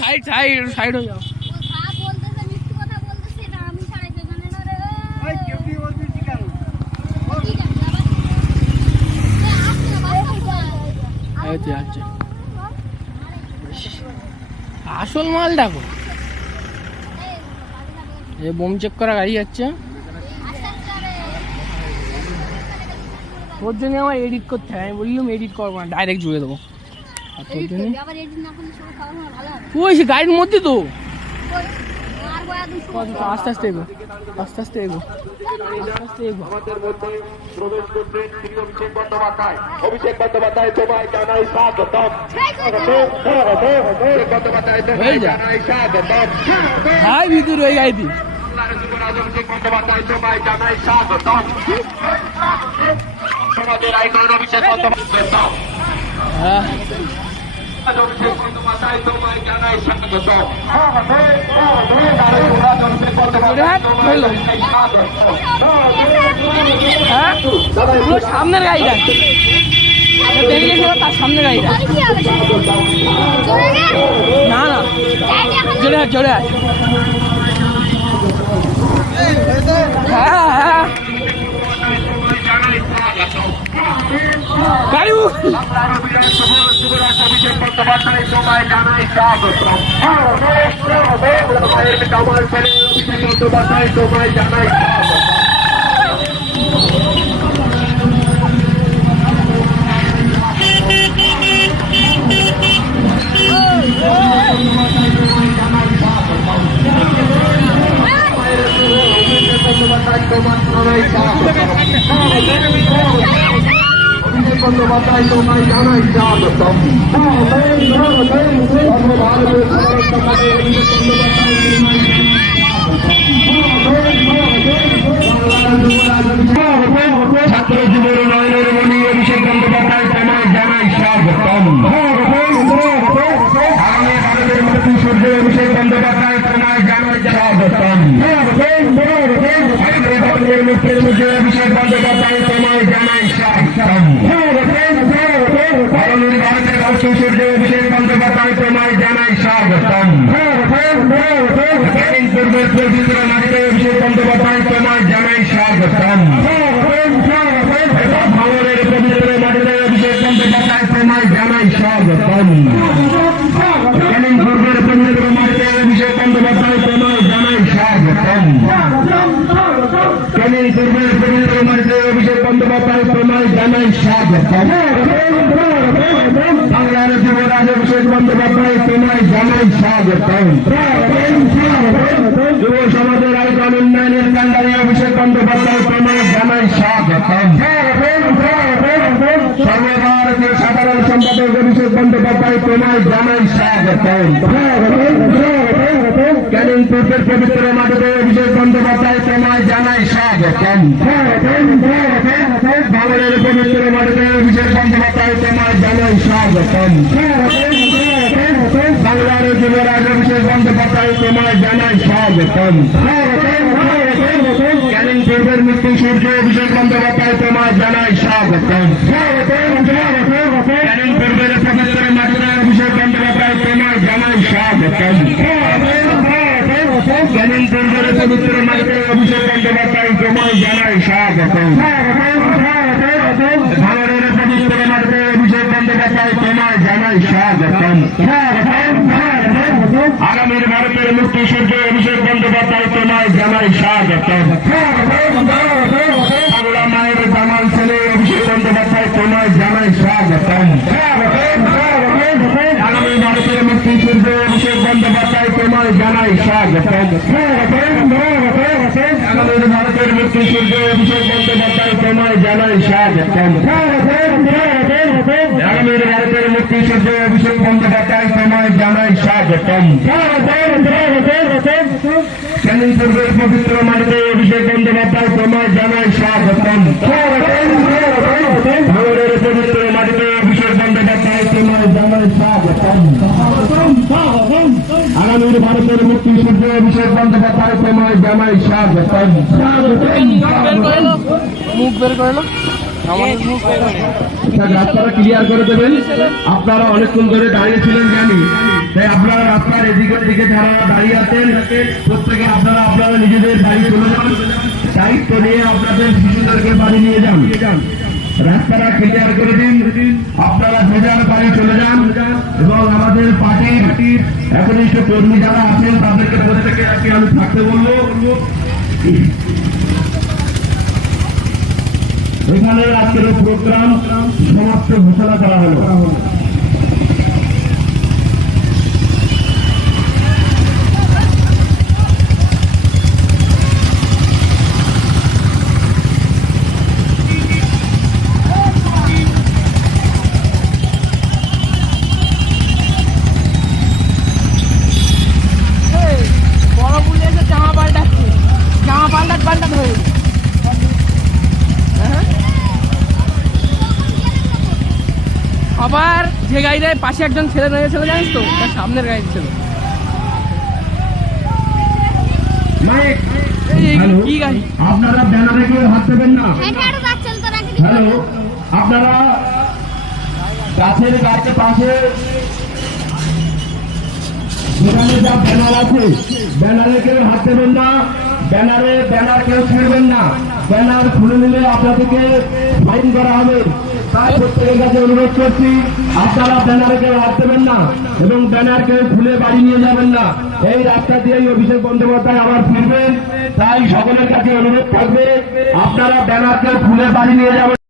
Side side side हो जाओ। আসল মাল দেখো, এই বোম চেক করা গাড়ি যাচ্ছে। তোর জন্য আমার এডিট করতে হয়, আমি বললাম এডিট করবো না, ডাইরেক্ট জুড়ে দেবো। তুই গাড়ির মধ্যে তো আস্তে আস্তে এগো, আস্তে আস্তে এগো, আস্তে এগো। অভিষেক বন্দ্যোপাধ্যায় তোমায় জানাই স্বাগতম। হাই ভিতর হয়ে গাইতি অভিষেক বন্দ্যোপাধ্যায় তোমায় জানাই স্বাগতম। সমাজের আইকন অভিষেক বন্দ্যোপাধ্যায়, অভিষেক বন্দ্যোপাধ্যায় তোমায় জানাই স্বাগতম। সামনের গাড়িটা তার সামনের গাড়িটা না না জোরে আয় জোরে আয়। হ্যাঁ হ্যাঁ গাড়ি অভিষেক বন্দ্যোপাধ্যায় তোমায় জানাই স্বাগতম। কামাল ছেলে অভিষেক বন্দ্যোপাধ্যায় তোমায় জানাই বন্দ্যোপাধ্যায় তোমায় জানাই স্বাগতম। ছাত্র যুবর নয়নের মণি অভিষেক বন্দ্যোপাধ্যায় তোমায় জানাই স্বাগতম। ভারতের মৃত্যু সূর্য অভিষেক বন্দ্যোপাধ্যায় তোমায় জানাই স্বাগতম। মুখের মুখে অভিষেক বন্দ্যোপাধ্যায় তোমায় জানাই স্বাগতম। ভারতের মৃত্যু সূর্য অভিষেক বন্দ্যোপাধ্যায় তোমায় জানাই স্বাগতম। পূর্বের পবিত্র মাটিতে অভিষেক বন্দ্যোপাধ্যায় তোমায় জানাই স্বাগতম। ভাঙনের পবিত্র মাটিতে অভিষেক বন্দ্যোপাধ্যায় তোমায় জানাই স্বাগতম। পূর্বের পবিত্র মাটিতে অভিষেক বন্দ্যোপাধ্যায় তোমায় জানাই স্বাগতম। পূর্বের পবিত্র মাটিতে অভিষেক বন্দ্যোপাধ্যায় তোমায় জানাই স্বাগতম। বাংলার যুবরাজ অভিষেক বন্দ্যোপাধ্যায় তোমায় জানাই স্বাগতম। যুব সমাজের আইকন উন্নয়নের কান্ডারি অভিষেক বন্দ্যোপাধ্যায় তোমায় জানাই স্বাগতম। সর্বভারতীয় সাধারণ সম্পাদক অভিষেক বন্দ্যোপাধ্যায় তোমায় জানাই স্বাগতম। ক্যানিং পূর্বের পবিত্র মাটিতে অভিষেক বন্দ্যোপাধ্যায় তোমায় জানাই স্বাগতম। ভাঙড়ের পবিত্র মাটিতে অভিষেক বন্দ্যোপাধ্যায় তোমায় জানাই স্বাগতম। বাংলার যুবরাজ অভিষেক বন্দ্যোপাধ্যায় তোমায় জানাই স্বাগতম। ক্যানিং পূর্বের মৃত্যু সূর্য অভিষেক বন্দ্যোপাধ্যায় তোমায় জানাই স্বাগতম। ক্যানিং পূর্বের পবিত্র মাটিতে অভিষেক বন্দ্যোপাধ্যায় তোমায় জানাই স্বাগতম। ক্যানিং পূর্বের পবিত্র মাটিতে অভিষেক বন্দ্যোপাধ্যায় তোমায় জানাই স্বাগতম। ভাঙড়ের পবিত্র মাটিতে অভিষেক বন্দ্যোপাধ্যায় তোমায় জানাই স্বাগতম। আগামীর ভারতের মুক্তি সূর্য অভিষেক বন্দ্যোপাধ্যায় তোমায় জানাই স্বাগতম। বাংলা মায়ের জামাল ছেলে অভিষেক বন্দ্যোপাধ্যায় তোমায় জানাই স্বাগতম। আগামী ভারতের মুক্তি সূর্য অভিষেক বন্দ্যোপাধ্যায় তোমায় জানাই স্বাগতম। আগামীর ভারতের মুক্তি সূর্য অভিষেক বন্দ্যোপাধ্যায় তোমায় জানাই স্বাগতম। আগামীর ভারতের মুক্তি সূর্য অভিষেক বন্দ্যোপাধ্যায় তোমায় জানাই স্বাগতম। ক্যানিং পূর্বের পবিত্র মাটিতে অভিষেক বন্দ্যোপাধ্যায় তোমায় জানাই স্বাগতম। ভাঙড়ের পবিত্র মাটিতে অভিষেক বন্দ্যোপাধ্যায় তোমায় জানাই স্বাগতম। আগামীর ভারতের মুক্তি সূর্য অভিষেক বন্দ্যোপাধ্যায় তোমায় জানাই স্বাগতম। মুখ বের করে এলো। রাস্তাটা ক্লিয়ার করে দেবেন। আপনারা অনেকক্ষণ ধরে দাঁড়িয়েছিলেন জানি, তাই আপনারা রাস্তার এদিকের দিকে যারা দাঁড়িয়ে আছেন প্রত্যেকে আপনারা নিজেদের বাড়ি চলে যান। দায়িত্ব নিয়ে আপনাদের শিশুদেরকে বাড়ি নিয়ে যান। রাস্তাটা ক্লিয়ার করে দিন। আপনারা যে যার বাড়ি চলে যান এবং আমাদের পার্টির একনিষ্ঠ কর্মী যারা আছেন তাদেরকে প্রত্যেকে আমি থাকতে বলবো। এখানে আজকের প্রোগ্রাম সমাপ্ত ঘোষণা করা হলো। বড় বুঝে এসে জামা পাল্টাচ্ছে, জামা পাল্টাট হয়ে গেছে। আবার যে গাড়িটায় পাশে একজন ছেলে রয়েছিল জানিস তো, তার সামনের গাড়ি ছিল। কি গাড়ি? আপনারা ব্যানারে কেউ হাত দেবেন না। হ্যালো, আপনারা গাছের পাশে সেখানে যা ব্যানার আছে ব্যানারে কেউ হাত দেবেন না। ব্যানার কেউ ছেড়বেন না। ব্যানার খুলে নিলে আপনাদেরকে ফাইন করা হবে। তাই প্রত্যেকের কাছে অনুরোধ করছি আপনারা ব্যানারে কেউ হাত দেবেন না এবং ব্যানার কেউ খুলে বাড়ি নিয়ে যাবেন না। এই রাস্তা দিয়েই অভিষেক বন্দ্যোপাধ্যায় আবার ফিরবেন। তাই সকলের কাছে অনুরোধ থাকবে আপনারা ব্যানার কেউ খুলে বাড়ি নিয়ে যাবেন।